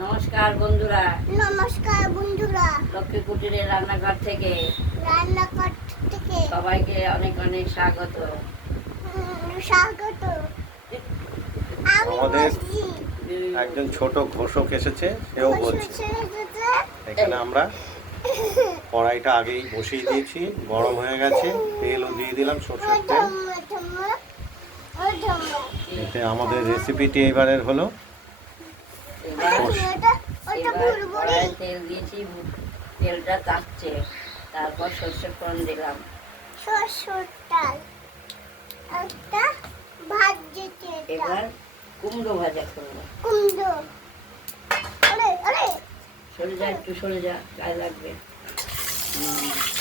নমস্কার বন্ধুরা, নমস্কার বন্ধুরা, লক্ষ্মী কুটিরের রান্নাঘর থেকে রান্নাঘর থেকে সবাইকে অনেক অনেক স্বাগত। স্বাগত। আমি আমাদের বলছি একজন ছোট ঘোষক এসেছে, সেও বলছে। এখানে আমরা কড়াইটা আগেই বসিয়ে দিয়েছি, গরম হয়ে গেছে, তেলও দিয়ে দিলাম, সরষের তেল। এতে আমাদের রেসিপিটি এবারের হলো কড়াই তেল দিয়েছি, তেলটা তাপছে, তারপর সর্ষের ফোড়ন দিলাম। সরষের ডাল একটা ভাজতে এবার কুমড়ো ভাজা করবো। কুমড়ো আরে আরে সরে যা, একটু সরে যা, গায়ে লাগবে।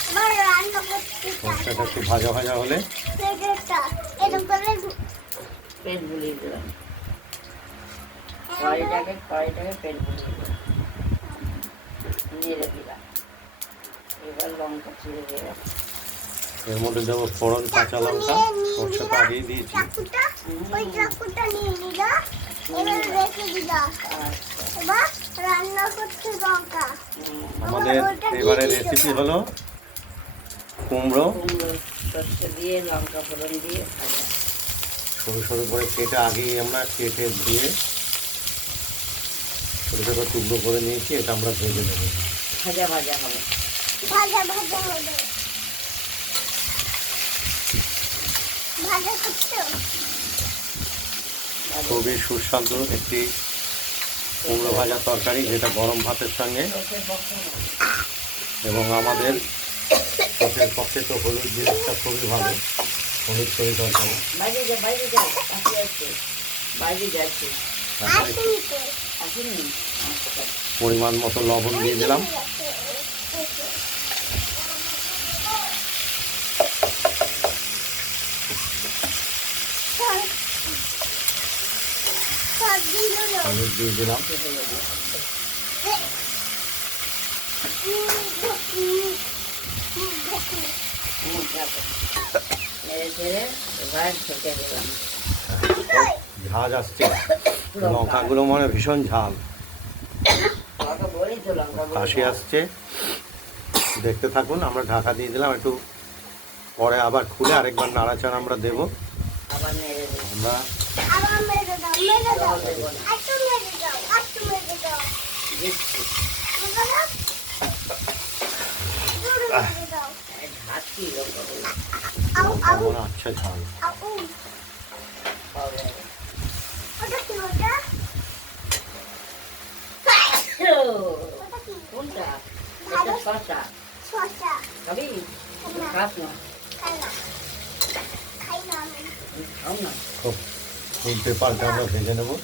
আমার রান্না করতে সরষেটা একটু ভাজা ভাজা হলে পেটটা এরকম করে পেট বুলিয়ে দিলাম। কড়াইটাকে পেট বুলিয়ে দিলাম, নেড়ে দিলাম। এবার লঙ্কা চিড়ে দিলাম। এর মধ্যে দেবো ফোড়ন, কাঁচা লঙ্কা। সরষেটা আগেই দিয়েছি। ওই চাকুটা নিয়ে নিলা, এবার রেখে দিলা। এবার রান্না করতে লঙ্কা। আমাদের এবারে রেসিপি হলো কুমড়ো সর্ষে দিয়ে লঙ্কা ফোড়ন দিয়ে ভাজা। সরু সরু করে কেটে আগেই আমরা কেটে ধুয়ে ছোটো ছোটো টুকরো করে নিয়েছি। এটা আমরা ভেজে নেব। ভাজা ভাজা হবে। ভাজা ভাজা হবে। ভাজা করছো? খুবই সুস্বাদু একটি কুমড়ো ভাজা তরকারি, যেটা গরম ভাতের সঙ্গে, এবং আমাদের চোখের পক্ষে তো হলুদ জিনিসটা খুবই ভালো। হলুদ তরি তরকারি। বাইরে যা, বাইরে যা, আসি আসছে, বাইরে যাচ্ছে। আসেনি তো। আসেনি? আচ্ছা। পরিমাণ মতো লবণ দিয়ে দিলাম। হলুদ দিয়ে দিলাম। নেড়ে চেড়ে এবার ঢেকে দিলাম। ঝাঁজ আসছে, লঙ্কাগুলো মানে ভীষণ ঝাল, লঙ্কা বলেই তো, লঙ্কা বলে কাশি আসছে। দেখতে থাকুন। আমরা ঢাকা দিয়ে দিলাম, একটু পরে আবার খুলে আরেকবার নাড়াচাড়া আমরা দেবো। আবার নেড়ে দিলাম। আমরা আবার মেরে দাও, মেরে দাও। জল দেবো না, একটু মেরে দাও, একটু মেরে দাও। দিচ্ছি। মেরে দাও। জোরে মেরে দাও। ঢাকি লঙ্কা বলে আউ আউ কেমন আচ্ছা ঝাল। আউ। হবে। ওটা কি ওটা? ওটা কি? কোনটা? এটা শসা। শসা। খাবি? খাস না? খাই না। খাই না আমি। খাও না। খুব উল্টে পাল্টে আমরা ভেজে নেবো।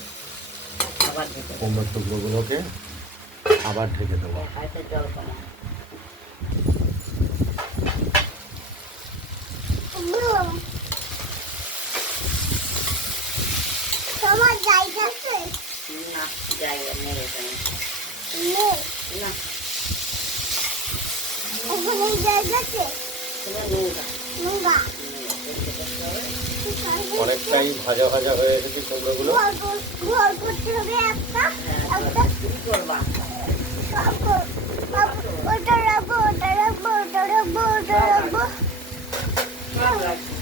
আবার ঢেকে দেবো। কুমড়োর টুকরোগুলোকে আবার ঢেকে দেবো। হাতে জল কমা। বুম। তোমার জায়গা আছে? না, জায়গা নেই এখানে। নেই। না, ওখানে জায়গা আছে? এখানে নোংরা। নোংরা। অনেকটাই ভাজা ভাজা হয়ে এসেছে কুমড়োগুলো। ঘর করতে হবে একটা। একটা কি করবা? ওটা রাখবো, ওটা রাখবো, ওটা রাখবো, ওটা রাখবো। সব রাখবো।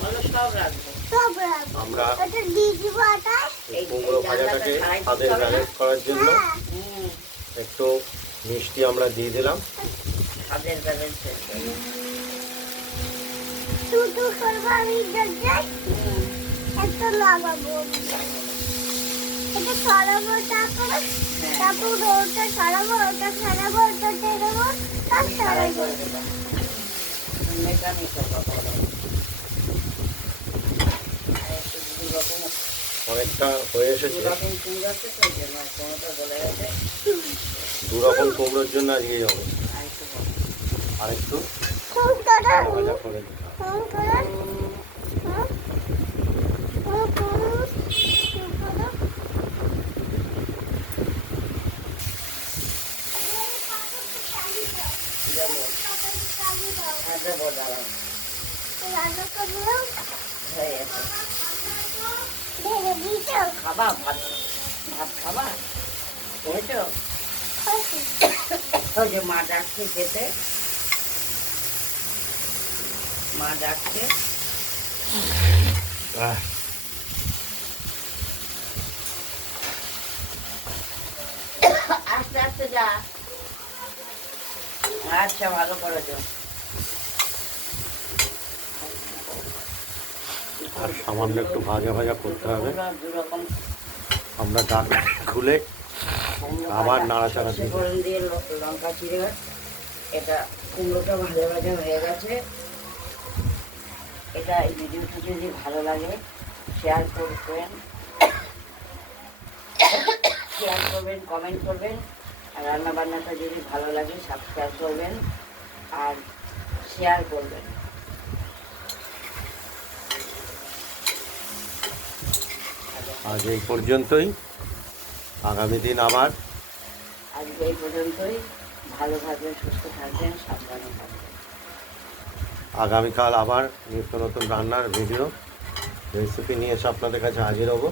বলো সব রাখবো। সব রাখবো। আমরা ওটা দিয়ে দিব আটায়। এই কুমড়ো ভাজাটাকে স্বাদে ব্যালেন্স করার জন্য হ্যাঁ। একটু মিষ্টি আমরা দিয়ে দিলাম। স্বাদের ব্যালেন্স। শুধু করবো আমি যাই একটা লাগাবো। এটা সরাবো, তারপরে তারপর ওটা সরাবো, ওটা সরাবো, ওটা টেরাবো, তার সারাই সরাবো। করে দেবো। মেকানিক কথা বলো। দুরকম অনেকটা হয়ে এসেছে। দুরকম কুমড়ো আছে তো, ওই জন্য কোনোটা বলে গেছে। দু রকম কুমড়োর জন্য আজকে হবে। আরেকটু বলো। আরেকটু ফোন করো, ভাজা করে দিতে হবে। ফোন করো, হ্যাঁ? ফোন করো, ফোন করো। দেবো। হ্যাঁ, দেবো, দাঁড়াও। রান্না করবো। হয়ে গেছে। ঢেলে দিয়েছো? খাবা ভাত? ভাত খাবা? বুঝেছো? হয়েছে। ওই যে মা ডাকছে খেতে, মা ডাকছে। আহ, আস্তে আস্তে যা। আচ্ছা, ভালো করেছো। আর সামান্য একটু ভাজা ভাজা করতে হবে। দুরকম আমরা ঢাকা খুলে আবার নাড়াচাড়া সর্ষে দিয়ে ফোড়ন দিয়ে লঙ্কা চিড়ে, এটা কুমড়োটা ভাজা ভাজা হয়ে গেছে। এটা এই ভিডিওটা যদি ভালো লাগে শেয়ার করবেন, কমেন্ট করবেন। আর রান্না বান্নাটা যদি ভালো লাগে সাবস্ক্রাইব করবেন আর শেয়ার করবেন। আজ এই পর্যন্তই। আগামী দিন আবার আজকে এই পর্যন্তই। ভালো থাকবেন, সুস্থ থাকবেন, সাবধানে থাকবেন। আগামীকাল আবার নিত্য নতুন রান্নার ভিডিও রেসিপি নিয়ে এসে আপনাদের কাছে হাজির হব।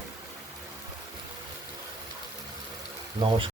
নমস্কার।